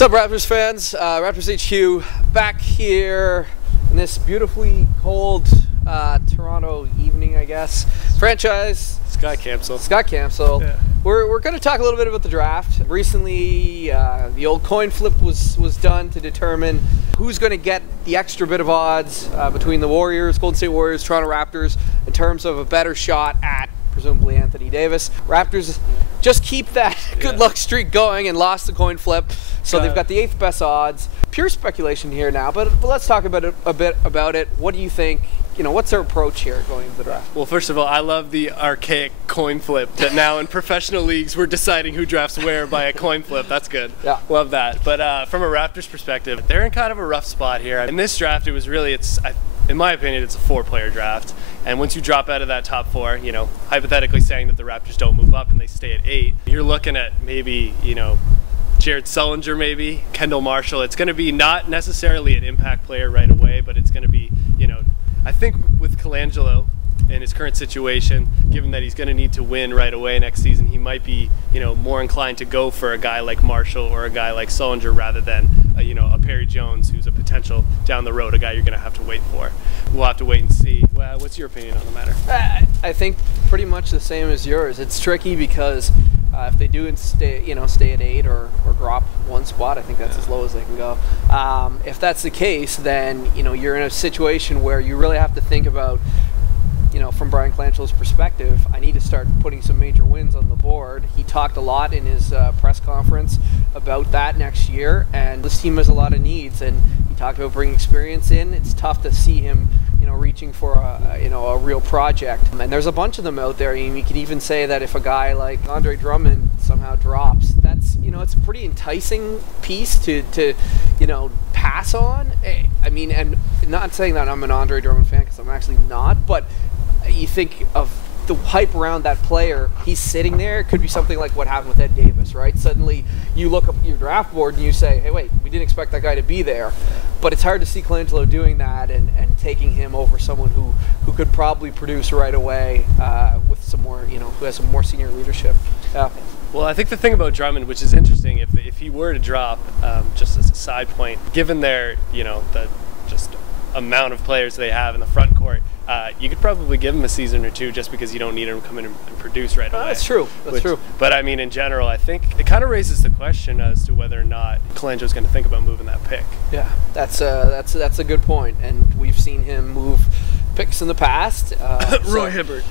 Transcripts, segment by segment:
What's up, Raptors fans? Raptors HQ back here in this beautifully cold Toronto evening, I guess. Franchise. Scott Campsell. Yeah. We're going to talk a little bit about the draft. Recently, the old coin flip was done to determine who's going to get the extra bit of odds between the Warriors, Golden State Warriors, Toronto Raptors, in terms of a better shot at presumably Anthony Davis. Raptors just keep that good luck streak going and lost the coin flip, so they've got the 8th best odds. Pure speculation here now, but let's talk about it a bit about it. What do you think? You know, what's their approach here going into the draft? Well, first of all, I love the archaic coin flip that now in professional leagues we're deciding who drafts where by a coin flip. That's good. Yeah. Love that. But from a Raptors perspective, they're in kind of a rough spot here. In this draft, it was really, in my opinion, it's a 4-player draft. And once you drop out of that top 4, you know, hypothetically saying that the Raptors don't move up and they stay at 8, you're looking at maybe, you know, Jared Sullinger, maybe Kendall Marshall. It's going to be not necessarily an impact player right away, but it's going to be, you know, I think with Colangelo in his current situation, given that he's going to need to win right away next season, he might be, you know, more inclined to go for a guy like Marshall or a guy like Sullinger rather than, you know, a Perry Jones, who's a potential down the road, a guy you're going to have to wait for. We'll have to wait and see. Well, what's your opinion on the matter? I think pretty much the same as yours. It's tricky because if they do stay at 8 or drop one spot, I think that's as low as they can go. If that's the case, then you know you're in a situation where you really have to think about, you know, from Brian Colangelo's perspective, I need to start putting some major wins on the board. He talked a lot in his press conference about that next year, and this team has a lot of needs, and he talked about bringing experience in. It's tough to see him, you know, reaching for a real project, and there's a bunch of them out there. I mean, you could even say that if a guy like Andre Drummond somehow drops, that's, you know, it's a pretty enticing piece to you know, pass on. I mean, and not saying that I'm an Andre Drummond fan, because I'm actually not, but you think of the hype around that player, he's sitting there. It could be something like what happened with Ed Davis, right? Suddenly you look up your draft board and you say, hey, wait, we didn't expect that guy to be there. But it's hard to see Colangelo doing that and taking him over someone who could probably produce right away with some more, you know, who has some more senior leadership. Well, I think the thing about Drummond, which is interesting, if he were to drop, just as a side point, given their, you know, the just amount of players they have in the front court, you could probably give him a season or two just because you don't need him to come in and produce right away. That's true. That's true. But I mean, in general, I think it kind of raises the question as to whether or not Colangelo's going to think about moving that pick. Yeah, that's a good point, and we've seen him move picks in the past. Roy Hibbert.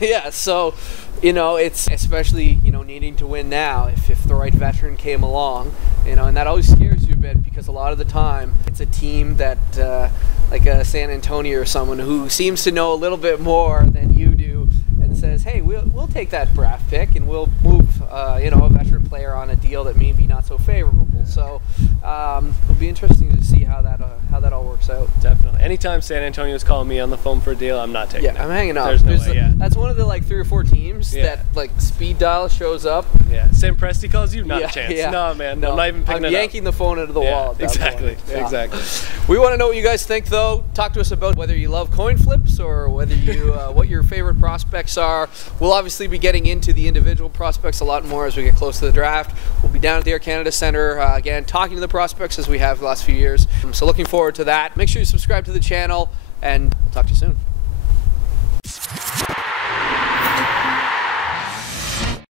Yeah, so you know, it's especially, you know, needing to win now. If the right veteran came along, you know, and that always scares you a bit because a lot of the time it's a team that like San Antonio or someone who seems to know a little bit more than you do and says, hey, we'll take that draft pick and we'll move you know, a veteran player on a deal that may be not so favorable. So it'll be interesting to see how that all works out. Definitely. Anytime San Antonio's calling me on the phone for a deal, I'm not taking it. I'm hanging up. There's no way, that's one of the like 3 or 4 teams that like speed dial shows up. Yeah. Sam Presti calls you, not a chance. Yeah. No, man. No. I'm not even picking it up. I'm yanking the phone into the wall at that exactly. point. Yeah. Exactly. We want to know what you guys think, though. Talk to us about whether you love coin flips or whether you what your favorite prospects are. We'll obviously be getting into the individual prospects a lot more as we get close to the draft. We'll be down at the Air Canada Centre again, talking to the prospects as we have the last few years. So looking forward to that. Make sure you subscribe to the channel, and we'll talk to you soon.